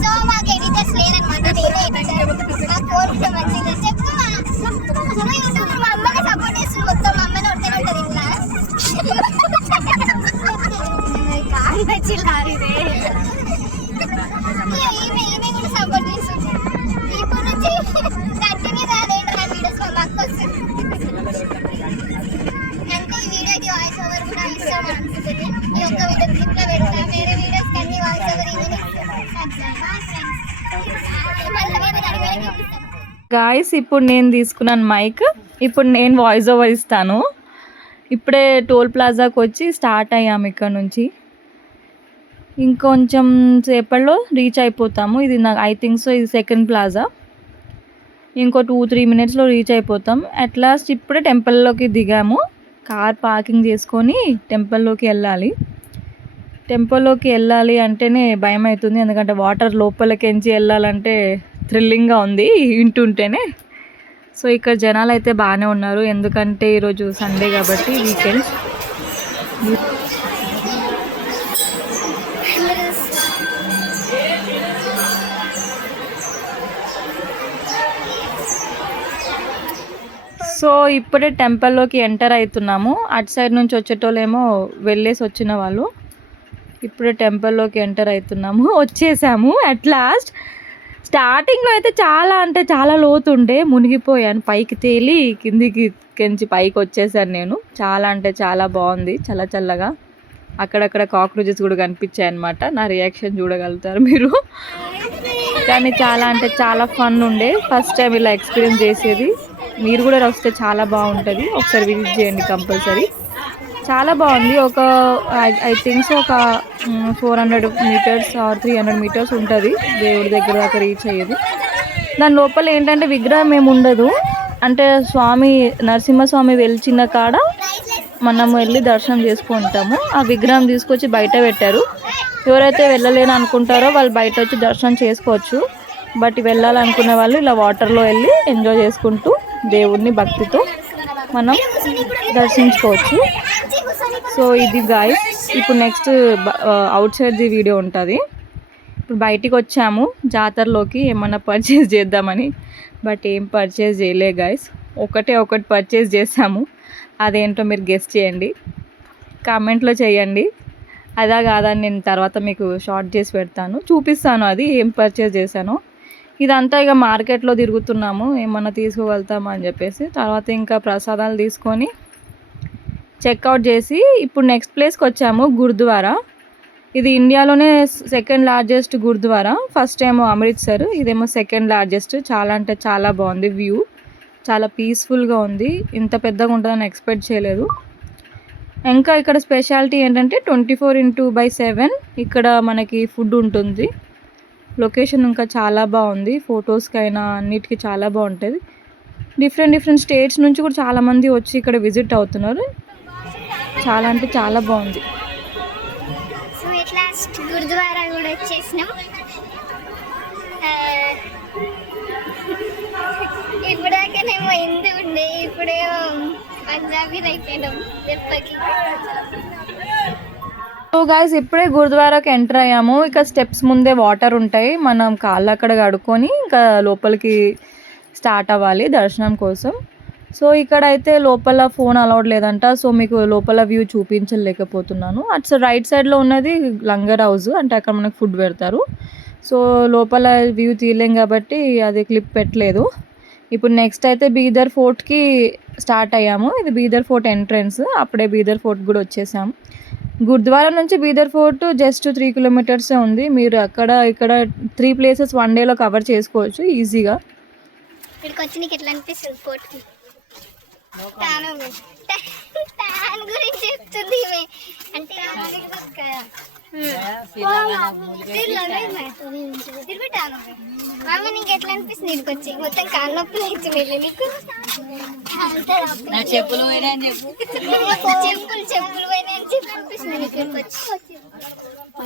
So మాకు editors లేదనమాట, నేనే ఎడిటర్. నాకు కోరుకుంటే మంచిగా చెప్పు. యూట్యూబ్ మా అమ్మని సపోర్ట్ చేస్తుంది, మొత్తం మా అమ్మని ఉంటేనే ఉంటుంది ఇట్లా. ఈమె కూడా సపోర్ట్ చేస్తుంది. ఇప్పుడు నుంచి కంటిన్యూ రాలేదు నా వీడియోస్ మా అక్క వస్తుంది. అంటే ఈ వీడియోకి వాయిస్ ఓవర్ కూడా ఇస్తాం అనుకుంటుంది. ఈ ఒక్క వీడియో క్లిప్లో పెడతా, వేరే వీడియోస్ కన్నీ వాయిస్ ఓవర్ ఇవ్వని. గాయస్ ఇప్పుడు నేను తీసుకున్నాను మైక్, ఇప్పుడు నేను వాయిస్ ఓవర్ ఇస్తాను. ఇప్పుడే టోల్ ప్లాజాకి వచ్చి స్టార్ట్ అయ్యాము. ఇక్కడ నుంచి ఇంకొంచెం సేపట్లో రీచ్ అయిపోతాము. ఇది నాకు ఐ థింక్ సో ఇది సెకండ్ ప్లాజా. ఇంకో 2-3 మినిట్స్లో రీచ్ అయిపోతాం. అట్ లాస్ట్ ఇప్పుడే టెంపుల్లోకి దిగాము. కార్ పార్కింగ్ చేసుకొని టెంపుల్లోకి వెళ్ళాలి. టెంపుల్లోకి వెళ్ళాలి అంటేనే భయం అవుతుంది, ఎందుకంటే వాటర్ లోపలికించి వెళ్ళాలంటే థ్రిల్లింగ్గా ఉంది వింటుంటేనే. సో ఇక్కడ జనాలు అయితే బాగానే ఉన్నారు, ఎందుకంటే ఈరోజు సండే కాబట్టి వీకెండ్. సో ఇప్పుడే టెంపుల్లోకి ఎంటర్ అవుతున్నాము. అటు సైడ్ నుంచి వచ్చేటోళ్ళేమో వెళ్ళేసి వచ్చిన వాళ్ళు. ఇప్పుడే టెంపుల్లోకి ఎంటర్ అవుతున్నాము, వచ్చేసాము అట్ లాస్ట్. స్టార్టింగ్లో అయితే చాలా అంటే చాలా లోతుండే, మునిగిపోయాను. పైకి తేలి కిందికి కెంచి పైకి వచ్చేసాను నేను. చాలా అంటే చాలా బాగుంది, చల్ల చల్లగా. అక్కడక్కడ కాక్రోచెస్ కూడా కనిపించాయి అన్నమాట. నా రియాక్షన్ చూడగలుగుతారు మీరు. కానీ చాలా అంటే చాలా ఫన్ ఉండే, ఫస్ట్ టైం ఇలా ఎక్స్పీరియన్స్ చేసేది. మీరు కూడా వస్తే చాలా బాగుంటుంది, ఒకసారి విజిట్ చేయండి కంపల్సరీ. చాలా బాగుంది. ఒక ఐ థింక్స్ ఒక 400 మీటర్స్ ఆర్ 300 మీటర్స్ ఉంటుంది దేవుడి దగ్గర దాకా రీచ్ అయ్యేది. దాని లోపల ఏంటంటే విగ్రహం ఏమి ఉండదు, అంటే స్వామి నరసింహస్వామి వెలిచిన కాడ మనం వెళ్ళి దర్శనం చేసుకుంటాము. ఆ విగ్రహం తీసుకొచ్చి బయట పెట్టారు. ఎవరైతే వెళ్ళలేని అనుకుంటారో వాళ్ళు బయట వచ్చి దర్శనం చేసుకోవచ్చు. బట్ వెళ్ళాలనుకునే వాళ్ళు ఇలా వాటర్లో వెళ్ళి ఎంజాయ్ చేసుకుంటూ దేవుడిని భక్తితో మనం దర్శించుకోవచ్చు. సో ఇది గాయ్స్, ఇప్పుడు నెక్స్ట్ అవుట్ సైడ్ది వీడియో ఉంటుంది. ఇప్పుడు బయటికి వచ్చాము జాతరలోకి ఏమన్నా పర్చేస్ చేద్దామని, బట్ ఏం పర్చేస్ చేయలే గాయ్స్. ఒకటి పర్చేస్ చేసాము, అదేంటో మీరు గెస్ చేయండి, కామెంట్లో చేయండి. అదా కాదని నేను తర్వాత మీకు షార్ట్ చేసి పెడతాను, చూపిస్తాను అది ఏం పర్చేస్ చేశానో. ఇదంతా ఇక మార్కెట్లో తిరుగుతున్నాము, ఏమన్నా తీసుకోగలుగుతామా అని చెప్పేసి. తర్వాత ఇంకా ప్రసాదాలు తీసుకొని చెక్అవుట్ చేసి ఇప్పుడు నెక్స్ట్ ప్లేస్కి వచ్చాము, గురుద్వారా. ఇది ఇండియాలోనే సెకండ్ లార్జెస్ట్ గురుద్వారా. ఫస్ట్ ఏమో అమృత్సర్, ఇదేమో సెకండ్ లార్జెస్ట్. చాలా అంటే చాలా బాగుంది, వ్యూ చాలా పీస్ఫుల్గా ఉంది. ఇంత పెద్దగా ఉంటుందని ఎక్స్పెక్ట్ చేయలేదు. ఇంకా ఇక్కడ స్పెషాలిటీ ఏంటంటే 24/7 ఇక్కడ మనకి ఫుడ్ ఉంటుంది. లొకేషన్ ఇంకా చాలా బాగుంది, ఫొటోస్కైనా అన్నిటికీ చాలా బాగుంటుంది. డిఫరెంట్ స్టేట్స్ నుంచి కూడా చాలామంది వచ్చి ఇక్కడ విజిట్ అవుతున్నారు. చాలా అంటే చాలా బాగుంది. సో ఎట్ లాస్ట్ గురుద్వారా కూడా వచ్చేసినాం. ఇప్పుడాకనేమో హిందీ ఉండే, ఇప్పుడేమో పంజాబీ అయిపోయినాం దెబ్బకి. సో గాయ్స్ ఇప్పుడే గురుద్వారాకి ఎంటర్ అయ్యాము. ఇక స్టెప్స్ ముందే వాటర్ ఉంటాయి, మనం కాళ్ళు అక్కడ కడుక్కొని ఇంకా లోపలికి స్టార్ట్ అవ్వాలి దర్శనం కోసం. సో ఇక్కడ అయితే లోపల ఫోన్ అలౌడ్ లేదంట, సో మీకు లోపల వ్యూ చూపించలేకపోతున్నాను. అటు రైట్ సైడ్లో ఉన్నది లంగర్ హౌస్, అంటే అక్కడ మనకు ఫుడ్ పెడతారు. సో లోపల వ్యూ తీయలేం కాబట్టి అది క్లిప్ పెట్టలేదు. ఇప్పుడు నెక్స్ట్ అయితే బీదర్ ఫోర్ట్కి స్టార్ట్ అయ్యాము. ఇది బీదర్ ఫోర్ట్ ఎంట్రన్స్, అప్పుడే బీదర్ ఫోర్ట్ కూడా వచ్చేసాము. గురుద్వారా నుంచి బీదర్ ఫోర్ట్ జస్ట్ 3 కిలోమీటర్సే ఉంది. మీరు అక్కడ ఇక్కడ 3 ప్లేసెస్ వన్ డేలో కవర్ చేసుకోవచ్చు ఈజీగా. ఇక్కడికి వచ్చి నీకు ఎట్లా అనిపిస్తుంది ఫోర్ట్కి? గురించి మమ్మీ నీకు ఎట్లా అనిపిస్తుంది ఇక్కడికి వచ్చి మొత్తం కాళ్ళ నొప్పులు ఇచ్చి వెళ్ళి నీకు చెప్పులు పోయినా అని చెప్పు. చెప్పులు పోయినా అని చెప్పి అనిపిస్తుంది నీకు ఇక్కడికి వచ్చి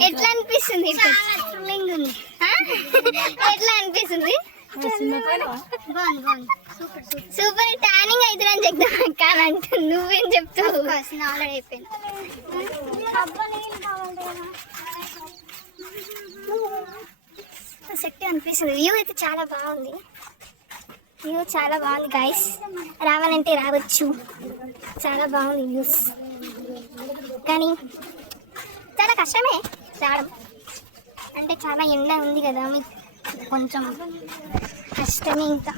ఎట్లా అనిపిస్తుంది ఎట్లా అనిపిస్తుంది సూపర్ టానింగ్ అవుతుందని చెప్తాం అక్క అని అంటుంది నువ్వేం చెప్తావు ఆల్రెడీ అయిపోయింది సెట్ అనిపిస్తుంది వ్యూ అయితే చాలా బాగుంది గైస్ రావాలంటే రావచ్చు చాలా బాగుంది వ్యూస్ కానీ చాలా కష్టమే రావడం అంటే చాలా ఎండ ఉంది కదా మీకు కొంచెం కష్టమే ఇంకా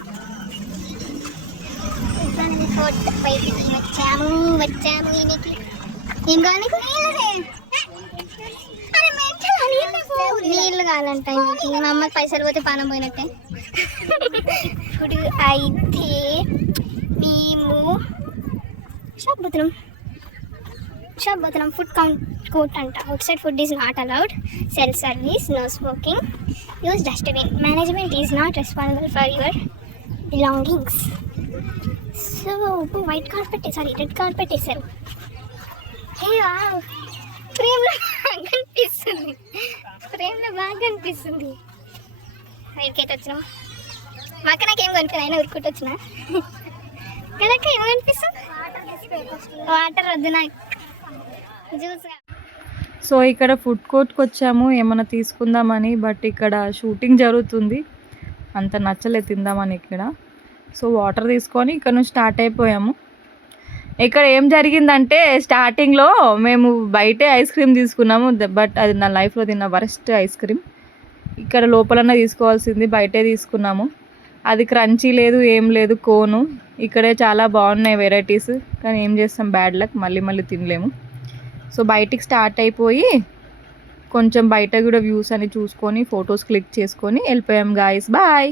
ఫోర్ట్ బయటికి వచ్చాము దీనికి ఏం కావాలి నీళ్ళు కావాలంట మా అమ్మకి పైసలు పోతే పానం పోయినట్టే ఇప్పుడు అయితే మేము షాప్ పోతున్నాం ఫుడ్ కోర్ట్ అంట outside food is not allowed self service no smoking use dustbin management is not responsible for your belongings so white carpet red carpet వేసారు ఫ్రేమ్లో బాగా కనిపిస్తుంది బయటకైతే వచ్చినాం మా అక్క నాకేం కొనుక్కొని అయినా ఉరుకుంటూ వచ్చిన కనుక ఏం కనిపిస్తుంది వాటర్ వద్దు నాకు జ్యూస్. సో ఇక్కడ ఫుడ్ కోర్ట్కి వచ్చాము ఏమైనా తీసుకుందామని, బట్ ఇక్కడ షూటింగ్ జరుగుతుంది అంత నచ్చలేదు తిందామని ఇక్కడ. సో వాటర్ తీసుకొని ఇక్కడ నుంచి స్టార్ట్ అయిపోయాము. ఇక్కడ ఏం జరిగిందంటే స్టార్టింగ్లో మేము బయటే ఐస్ క్రీమ్ తీసుకున్నాము, బట్ అది నా లైఫ్లో తిన్న వరస్ట్ ఐస్ క్రీమ్. ఇక్కడ లోపలన్నా తీసుకోవాల్సింది బయటే తీసుకున్నాము. అది క్రంచీ లేదు ఏం లేదు, కోను. ఇక్కడే చాలా బాగున్నాయి వెరైటీస్, కానీ ఏం చేస్తాం బ్యాడ్ లక్, మళ్ళీ తినలేము. సో బయటికి స్టార్ట్ అయిపోయి కొంచెం బయట కూడా వ్యూస్ అని చూసుకొని ఫొటోస్ క్లిక్ చేసుకొని వెళ్ళిపోయాం గాయస్. బాయ్.